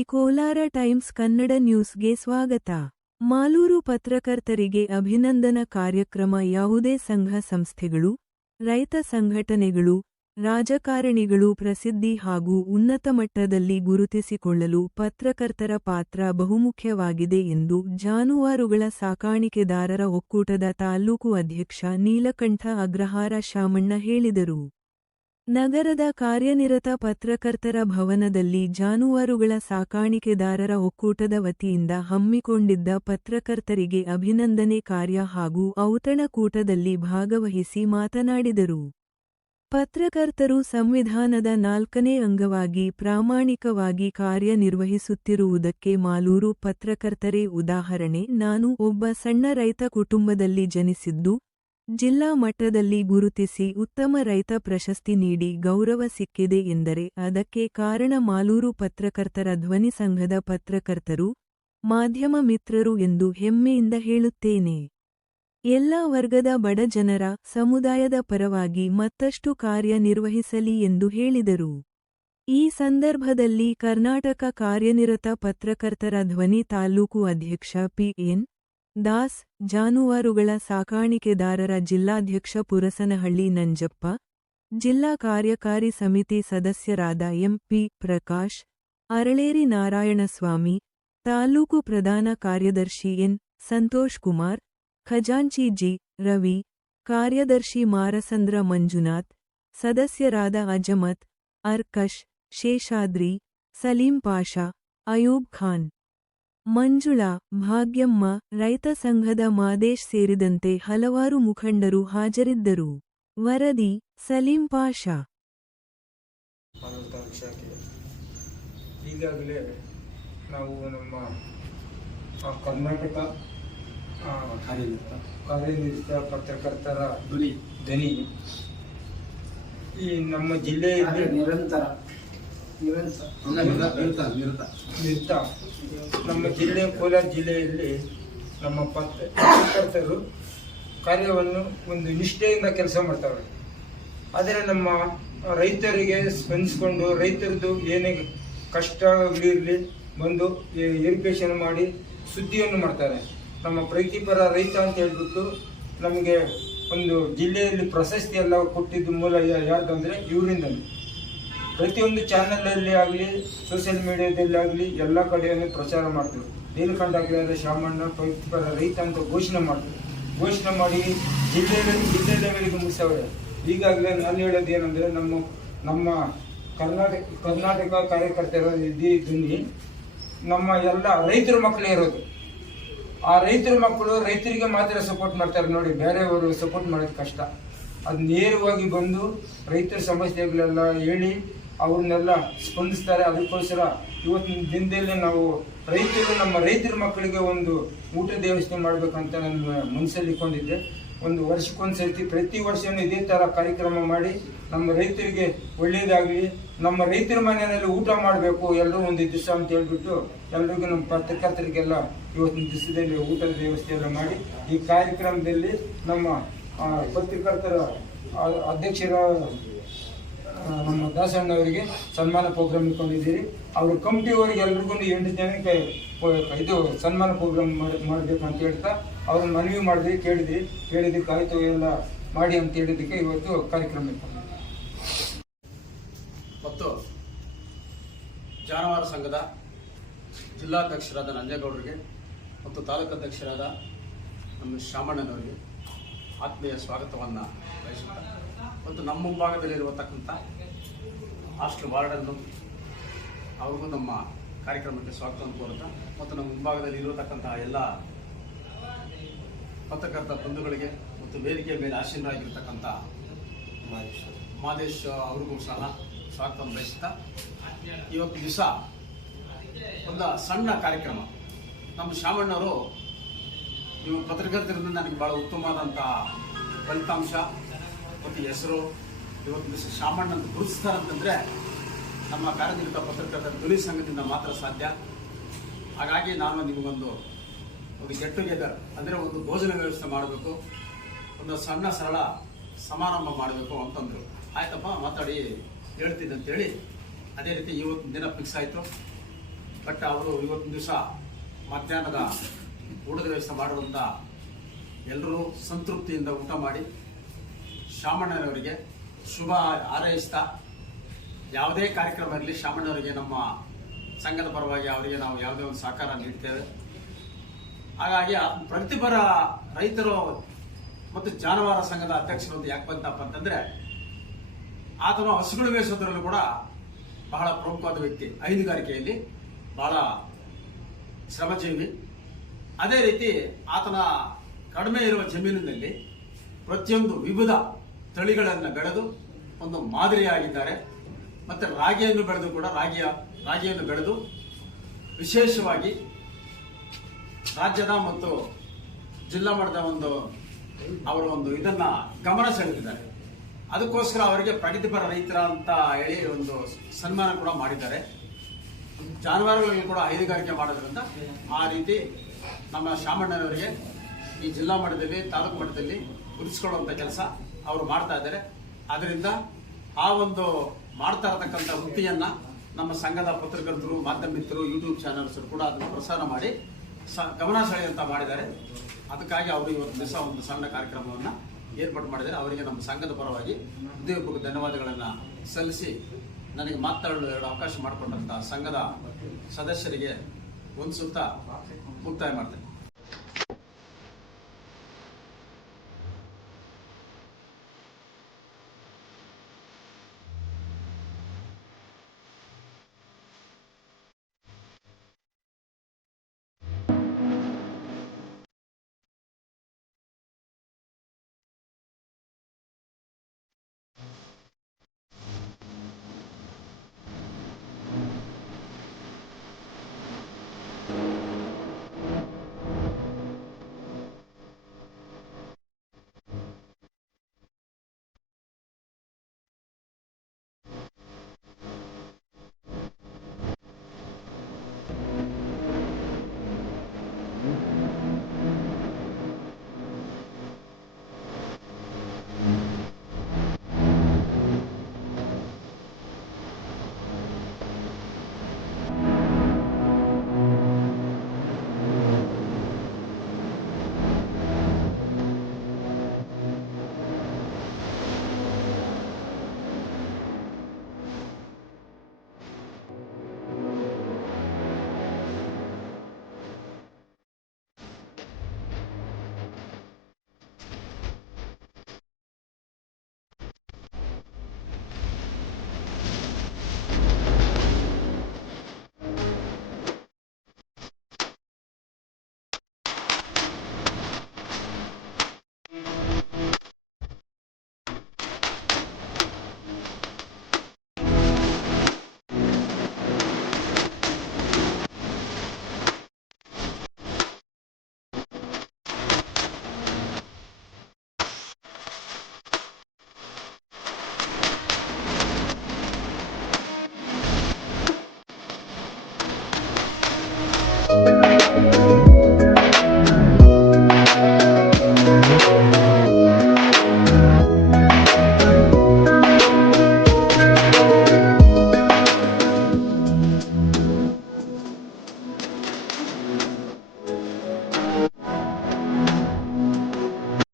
The Kolar times Kannada ನ್ಯೂಸ್ಗೆ ಸ್ವಾಗತ. ಮಾಲೂರು ಪತ್ರಕರ್ತರಿಗೆ ಅಭಿನಂದನ ಕಾರ್ಯಕ್ರಮ ಯಾವುದೇ ಸಂಘ ಸಂಸ್ಥೆಗಳು, ರೈತ ಸಂಘಟನೆಗಳು, ರಾಜಕಾರಣಿಗಳು ಪ್ರಸಿದ್ಧಿ ಹಾಗೂ ಉನ್ನತ ಮಟ್ಟದಲ್ಲಿ ಗುರುತಿಸಿಕೊಳ್ಳಲು ಪತ್ರಕರ್ತರ ಪಾತ್ರ ಬಹುಮುಖ್ಯವಾಗಿದೆ ಎಂದು ಜಾನುವಾರುಗಳ ಸಾಕಾಣಿಕೆದಾರರ ಒಕ್ಕೂಟದ ತಾಲ್ಲೂಕು ಅಧ್ಯಕ್ಷ ನೀಲಕಂಠ ಅಗ್ರಹಾರ ಶಾಮಣ್ಣ ಹೇಳಿದರು. ನಗರದ ಕಾರ್ಯನಿರತ ಪತ್ರಕರ್ತರ ಭವನದಲ್ಲಿ ಜಾನುವಾರುಗಳ ಸಾಕಾಣಿಕೆದಾರರ ಒಕ್ಕೂಟದ ವತಿಯಿಂದ ಹಮ್ಮಿಕೊಂಡಿದ್ದ ಪತ್ರಕರ್ತರಿಗೆ ಅಭಿನಂದನೆ ಕಾರ್ಯ ಹಾಗೂ ಔತಣಕೂಟದಲ್ಲಿ ಭಾಗವಹಿಸಿ ಮಾತನಾಡಿದರು. ಪತ್ರಕರ್ತರು ಸಂವಿಧಾನದ ನಾಲ್ಕನೇ ಅಂಗವಾಗಿ ಪ್ರಾಮಾಣಿಕವಾಗಿ ಕಾರ್ಯನಿರ್ವಹಿಸುತ್ತಿರುವುದಕ್ಕೆ ಮಾಲೂರು ಪತ್ರಕರ್ತರೇ ಉದಾಹರಣೆ. ನಾನು ಒಬ್ಬ ಸಣ್ಣ ರೈತ ಕುಟುಂಬದಲ್ಲಿ ಜನಿಸಿದ್ದು ಜಿಲ್ಲಾ ಮಟ್ಟದಲ್ಲಿ ಗುರುತಿಸಿ ಉತ್ತಮ ರೈತ ಪ್ರಶಸ್ತಿ ನೀಡಿ ಗೌರವ ಸಿಕ್ಕಿದೆ ಎಂದರೆ ಅದಕ್ಕೆ ಕಾರಣ ಮಾಲೂರು ಪತ್ರಕರ್ತರ ಧ್ವನಿ ಸಂಘದ ಪತ್ರಕರ್ತರು, ಮಾಧ್ಯಮ ಮಿತ್ರರು ಎಂದು ಹೆಮ್ಮೆಯಿಂದ ಹೇಳುತ್ತೇನೆ. ಎಲ್ಲ ವರ್ಗದ ಬಡ ಜನರ ಸಮುದಾಯದ ಪರವಾಗಿ ಮತ್ತಷ್ಟು ಕಾರ್ಯನಿರ್ವಹಿಸಲಿ ಎಂದು ಹೇಳಿದರು. ಈ ಸಂದರ್ಭದಲ್ಲಿ ಕರ್ನಾಟಕ ಕಾರ್ಯನಿರತ ಪತ್ರಕರ್ತರ ಧ್ವನಿ ತಾಲ್ಲೂಕು ಅಧ್ಯಕ್ಷ ಪಿಎನ್ ದಾಸ್ ಜಾನುವಾರುಗಳ ಸಾಕಾಣಿಕೆದಾರರ ಜಿಲ್ಲಾಧ್ಯಕ್ಷ ಪುರಸನಹಳ್ಳಿ ನಂಜಪ್ಪ, ಜಿಲ್ಲಾ ಕಾರ್ಯಕಾರಿ ಸಮಿತಿ ಸದಸ್ಯರಾದ ಎಂಪಿ ಪ್ರಕಾಶ್, ಅರಳೇರಿ ನಾರಾಯಣಸ್ವಾಮಿ, ತಾಲೂಕು ಪ್ರಧಾನ ಕಾರ್ಯದರ್ಶಿ ಎನ್ ಸಂತೋಷ್ ಕುಮಾರ್, ಖಜಾಂಚಿ ಜಿ ರವಿ, ಕಾರ್ಯದರ್ಶಿ ಮಾರಸಂದ್ರ ಮಂಜುನಾಥ್, ಸದಸ್ಯರಾದ ಅಜಮತ್, ಅರ್ಕಶ್ ಶೇಷಾದ್ರಿ, ಸಲೀಂ ಪಾಷಾ, ಅಯೂಬ್ ಖಾನ್. ಮಂಜುಳಾ ಭಾಗ್ಯಮ್ಮ ರೈತ ಸಂಘದ ಮಾದೇಶ್ ಸೇರಿದಂತೆ ಹಲವಾರು ಮುಖಂಡರು ಹಾಜರಿದ್ದರು. ವರದಿ ಸಲೀಂ ಪಾಷಾ. ಈಗಾಗಲೇ ನಾವು ನಮ್ಮ ಆ, ಕರ್ನಾಟಕ ಕಾರ್ಯನಿರತ ಪತ್ರಕರ್ತರ ಧ್ವನಿ ಧ್ವನಿ ಈ ನಮ್ಮ ಜಿಲ್ಲೆಯಲ್ಲಿ ನಿರಂತರ ನಿರತ ನಿರತ ನಿಂತ ನಮ್ಮ ಜಿಲ್ಲೆ ಕೋಲಾರ ಜಿಲ್ಲೆಯಲ್ಲಿ ನಮ್ಮ ಪತ್ರ ಪತ್ರಕರ್ತರು ಕಾರ್ಯವನ್ನು ಒಂದು ನಿಷ್ಠೆಯಿಂದ ಕೆಲಸ ಮಾಡ್ತಾರೆ ಆದರೆ ನಮ್ಮ ರೈತರಿಗೆ ಸ್ಪಂದಿಸ್ಕೊಂಡು ರೈತರದ್ದು ಏನೇ ಕಷ್ಟಗಳಿರಲಿ ಬಂದು ಎರಿಕೇಷನ್ ಮಾಡಿ ಸುದ್ದಿಯನ್ನು ಮಾಡ್ತಾರೆ. ನಮ್ಮ ಪ್ರೀತಿಪರ ರೈತ ಅಂತ ಹೇಳ್ಬಿಟ್ಟು ನಮಗೆ ಒಂದು ಜಿಲ್ಲೆಯಲ್ಲಿ ಪ್ರಶಸ್ತಿ ಎಲ್ಲ ಕೊಟ್ಟಿದ್ದು ಮೂಲ ಯಾರ್ದು ಅಂದರೆ ಇವರಿಂದ ಪ್ರತಿಯೊಂದು ಚಾನಲಲ್ಲಿ ಆಗಲಿ ಸೋಷಿಯಲ್ ಮೀಡಿಯಾದಲ್ಲಿ ಆಗಲಿ, ಎಲ್ಲ ಕಡೆಯನ್ನು ಪ್ರಚಾರ ಮಾಡ್ತೀವಿ. ನೀಲಕಂಠ ಶಾಮಣ್ಣ ಪ್ರಗತಿಪರ ರೈತ ಅಂತ ಘೋಷಣೆ ಮಾಡ್ತೀವಿ. ಘೋಷಣೆ ಮಾಡಿ ಜಿಲ್ಲೆಯಲ್ಲಿ ಜಿಲ್ಲೆ ಲೆವೆಲ್ಗೆ ಮುಗಿಸವ್ರೆ ಈಗಾಗಲೇ ನಾನು ಹೇಳೋದು ಏನಂದರೆ, ನಮ್ಮ ನಮ್ಮ ಕರ್ನಾಟಕ ಕರ್ನಾಟಕ ಕಾರ್ಯಕರ್ತರ ಧ್ವನಿ ನಮ್ಮ ಎಲ್ಲ ರೈತರ ಮಕ್ಕಳೇ ಇರೋದು. ಆ ರೈತರ ಮಕ್ಕಳು ರೈತರಿಗೆ ಮಾತ್ರ ಸಪೋರ್ಟ್ ಮಾಡ್ತಾರೆ ನೋಡಿ, ಬೇರೆಯವರು ಸಪೋರ್ಟ್ ಮಾಡೋದು ಕಷ್ಟ. ಅದು ನೇರವಾಗಿ ಬಂದು ರೈತರ ಸಮಸ್ಯೆಗಳೆಲ್ಲ ಹೇಳಿ ಅವ್ರನ್ನೆಲ್ಲ ಸ್ಪಂದಿಸ್ತಾರೆ. ಅದಕ್ಕೋಸ್ಕರ ಇವತ್ತಿನ ದಿನದಲ್ಲಿ ನಾವು ರೈತರು, ನಮ್ಮ ರೈತರ ಮಕ್ಕಳಿಗೆ ಒಂದು ಊಟ ವ್ಯವಸ್ಥೆ ಮಾಡಬೇಕಂತ ನನ್ನ ಮನಸ್ಸಲ್ಲಿ ಇಟ್ಕೊಂಡಿದ್ದೆ. ಒಂದು ವರ್ಷಕ್ಕೊಂದ್ಸರ್ತಿ ಪ್ರತಿ ವರ್ಷವೂ ಇದೇ ಥರ ಕಾರ್ಯಕ್ರಮ ಮಾಡಿ ನಮ್ಮ ರೈತರಿಗೆ ಒಳ್ಳೆಯದಾಗಲಿ ನಮ್ಮ ರೈತರ ಮನೆಯಲ್ಲಿ ಊಟ ಮಾಡಬೇಕು ಎಲ್ಲರೂ ಒಂದು ದಿವಸ ಅಂತ ಹೇಳ್ಬಿಟ್ಟು ಎಲ್ರಿಗೂ ನಮ್ಮ ಪತ್ರಕರ್ತರಿಗೆಲ್ಲ ಇವತ್ತಿನ ದಿವಸದಲ್ಲಿ ಊಟದ ವ್ಯವಸ್ಥೆ ಎಲ್ಲ ಮಾಡಿ, ಈ ಕಾರ್ಯಕ್ರಮದಲ್ಲಿ ನಮ್ಮ ಪತ್ರಕರ್ತರ ಅಧ್ಯಕ್ಷರ ನಮ್ಮ ದಾಸಣ್ಣವರಿಗೆ ಸನ್ಮಾನ ಪ್ರೋಗ್ರಾಮ್ ಇಟ್ಕೊಂಡಿದ್ದೀರಿ. ಅವರು ಕಮಿಟಿಯವರಿಗೆ ಎಲ್ರಿಗೂ ಎಂಟು ಜನಕ್ಕೆ ಇದು ಸನ್ಮಾನ ಪ್ರೋಗ್ರಾಮ್ ಮಾಡಬೇಕು ಅಂತ ಹೇಳ್ತಾ ಅವ್ರನ್ನ ಮನವಿ ಮಾಡಿದ್ರಿ ಕೇಳಿದ್ರಿ ಕೇಳಿದ್ದಕ್ಕೆ ಆಯಿತು, ಎಲ್ಲ ಮಾಡಿ ಅಂತ ಹೇಳಿದ್ದಕ್ಕೆ ಇವತ್ತು ಕಾರ್ಯಕ್ರಮ ಇಟ್ಕೊಂಡಿದ್ದೀವಿ. ಮತ್ತು ಜಾನುವಾರು ಸಂಘದ ಜಿಲ್ಲಾಧ್ಯಕ್ಷರಾದ ನಂಜೇಗೌಡರಿಗೆ ಮತ್ತು ತಾಲೂಕಾಧ್ಯಕ್ಷರಾದ ನಮ್ಮ ಶಾಮಣ್ಣನವರಿಗೆ ಆತ್ಮೀಯ ಸ್ವಾಗತವನ್ನು ಬಯಸುತ್ತಾ ಮತ್ತು ನಮ್ಮ ಮುಂಭಾಗದಲ್ಲಿರುವತಕ್ಕಂಥ ಹಾಸ್ಟೆಲ್ ವಾರ್ಡನ್ನು ಅವ್ರಿಗೂ ನಮ್ಮ ಕಾರ್ಯಕ್ರಮಕ್ಕೆ ಸ್ವಾಗತವನ್ನು ಕೋರುತ್ತಾ ಮತ್ತು ನಮ್ಮ ಮುಂಭಾಗದಲ್ಲಿ ಇರತಕ್ಕಂಥ ಎಲ್ಲ ಪತ್ರಕರ್ತ ಬಂಧುಗಳಿಗೆ ಮತ್ತು ವೇದಿಕೆಯ ಮೇಲೆ ಆಸೀನರಾಗಿರ್ತಕ್ಕಂಥ ಮಾದೇಶ್ ಅವ್ರಿಗೂ ಸಹ ಸ್ವಾಗತವನ್ನು ಬಯಸುತ್ತಾ ಇವತ್ತು ದಿವಸ ಒಂದು ಸಣ್ಣ ಕಾರ್ಯಕ್ರಮ. ನಮ್ಮ ಶಾಮಣ್ಣವರು ನೀವು ಪತ್ರಕರ್ತರಿಂದ ನನಗೆ ಭಾಳ ಉತ್ತಮವಾದಂಥ ಫಲಿತಾಂಶ ಮತ್ತು ಹೆಸರು, ಇವತ್ತು ದಿವಸ ಶಾಮಣ್ಣ ಅಂತ ಗುರುತಿಸ್ತಾರಂತಂದರೆ ನಮ್ಮ ಕಾರ್ಯನಿರತ ಪತ್ರಕರ್ತರ ಧ್ವನಿ ಸಂಘದಿಂದ ಮಾತ್ರ ಸಾಧ್ಯ. ಹಾಗಾಗಿ ನಾನು ನಿಮಗೊಂದು ಒಂದು ಗೆಟ್ ಟುಗೆದರ್ ಅಂದರೆ ಒಂದು ಭೋಜನ ವ್ಯವಸ್ಥೆ ಮಾಡಬೇಕು. ಒಂದು ಸಣ್ಣ ಸರಳ ಸಮಾರಂಭ ಮಾಡಬೇಕು ಅಂತಂದರು. ಆಯ್ತಪ್ಪ, ಮಾತಾಡಿ, ಹೇಳ್ತೀನಿ ಅಂತೇಳಿ ಅದೇ ರೀತಿ ಇವತ್ತು ದಿನ ಫಿಕ್ಸ್ ಆಯಿತು. ಬಟ್ ಅವರು ಇವತ್ತಿನ ದಿವಸ ಮಧ್ಯಾಹ್ನದ ಊಟದ ವ್ಯವಸ್ಥೆ ಮಾಡುವಂತ ಎಲ್ಲರೂ ಸಂತೃಪ್ತಿಯಿಂದ ಊಟ ಮಾಡಿ ಶಾಮಣ್ಣನವರಿಗೆ ಶುಭ ಹಾರೈಸ್ತಾ ಯಾವುದೇ ಕಾರ್ಯಕ್ರಮ ಇರಲಿ ಶಾಮಣ್ಣವರಿಗೆ ನಮ್ಮ ಸಂಘದ ಪರವಾಗಿ ಅವರಿಗೆ ನಾವು ಯಾವುದೇ ಒಂದು ಸಹಕಾರ ನೀಡ್ತೇವೆ. ಹಾಗಾಗಿ ಆ ಪ್ರಗತಿಪರ ರೈತರು ಮತ್ತು ಜಾನುವಾರು ಸಂಘದ ಅಧ್ಯಕ್ಷರು ಅಂತ ಯಾಕೆ ಬಂತಪ್ಪ ಅಂತಂದ್ರೆ ಆತನು ಹಸುಗಳು ಮೇಯಿಸೋದ್ರಲ್ಲೂ ಕೂಡ ಬಹಳ ಪ್ರಮುಖವಾದ ವ್ಯಕ್ತಿ. ಹೈನುಗಾರಿಕೆಯಲ್ಲಿ ಬಹಳ ಶ್ರಮಜೀವಿ. ಅದೇ ರೀತಿ ಆತನ ಕಡಿಮೆ ಇರುವ ಜಮೀನಿನಲ್ಲಿ ಪ್ರತಿಯೊಂದು ವಿವಿಧ ತಳಿಗಳನ್ನು ಬೆಳೆದು ಒಂದು ಮಾದರಿಯಾಗಿದ್ದಾರೆ. ಮತ್ತೆ ರಾಗಿಯನ್ನು ಬೆಳೆದು ಕೂಡ ರಾಗಿಯ, ರಾಗಿಯನ್ನು ಬೆಳೆದು ವಿಶೇಷವಾಗಿ ರಾಜ್ಯದ ಮತ್ತು ಜಿಲ್ಲಾ ಮಟ್ಟದ ಒಂದು, ಅವರು ಒಂದು ಇದನ್ನು ಗಮನ ಸೆಳೆದಿದ್ದಾರೆ. ಅದಕ್ಕೋಸ್ಕರ ಅವರಿಗೆ ಪ್ರಗತಿಪರ ರೈತರ ಅಂತ ಹೇಳಿ ಒಂದು ಸನ್ಮಾನ ಕೂಡ ಮಾಡಿದ್ದಾರೆ. ಜಾನುವಾರುಗಳಿಗೆ ಕೂಡ ಹೈನುಗಾರಿಕೆ ಮಾಡೋದ್ರಿಂದ ಆ ರೀತಿ ನಮ್ಮ ಶಾಮಣ್ಣನವರಿಗೆ ಈ ಜಿಲ್ಲಾ ಮಟ್ಟದಲ್ಲಿ, ತಾಲೂಕು ಮಟ್ಟದಲ್ಲಿ ಉಳಿಸ್ಕೊಳ್ಳುವಂಥ ಕೆಲಸ ಅವರು ಮಾಡ್ತಾ ಇದ್ದಾರೆ. ಅದರಿಂದ ಆ ಒಂದು ಮಾಡ್ತಾ ಇರತಕ್ಕಂಥ ವೃತ್ತಿಯನ್ನ ನಮ್ಮ ಸಂಘದ ಪತ್ರಕರ್ತರು ಮಾಧ್ಯಮಿತರು ಯೂಟ್ಯೂಬ್ ಚಾನಲ್ಸ್ ಕೂಡ ಅದನ್ನು ಪ್ರಸಾರ ಮಾಡಿ ಸ- ಗಮನ ಸೆಳೆಯುವಂತ ಮಾಡಿದ್ದಾರೆ. ಅದಕ್ಕಾಗಿ ಅವರು ಇವತ್ತು ದಿವಸ ಒಂದು ಸಣ್ಣ ಕಾರ್ಯಕ್ರಮವನ್ನ ಏರ್ಪಾಡು ಮಾಡಿದ್ದಾರೆ. ಅವರಿಗೆ ನಮ್ಮ ಸಂಘದ ಪರವಾಗಿ ಹೃದಯಪೂರ್ವಕ ಧನ್ಯವಾದಗಳನ್ನು ಸಲ್ಲಿಸಿ ನನಗೆ ಮಾತಾಡಲು ಎರಡು ಅವಕಾಶ ಮಾಡಿಕೊಂಡಂಥ ಸಂಘದ ಸದಸ್ಯರಿಗೆ ಒಂದು ಸುತ್ತ ಮುಕ್ತಾಯ ಮಾಡ್ತೇನೆ.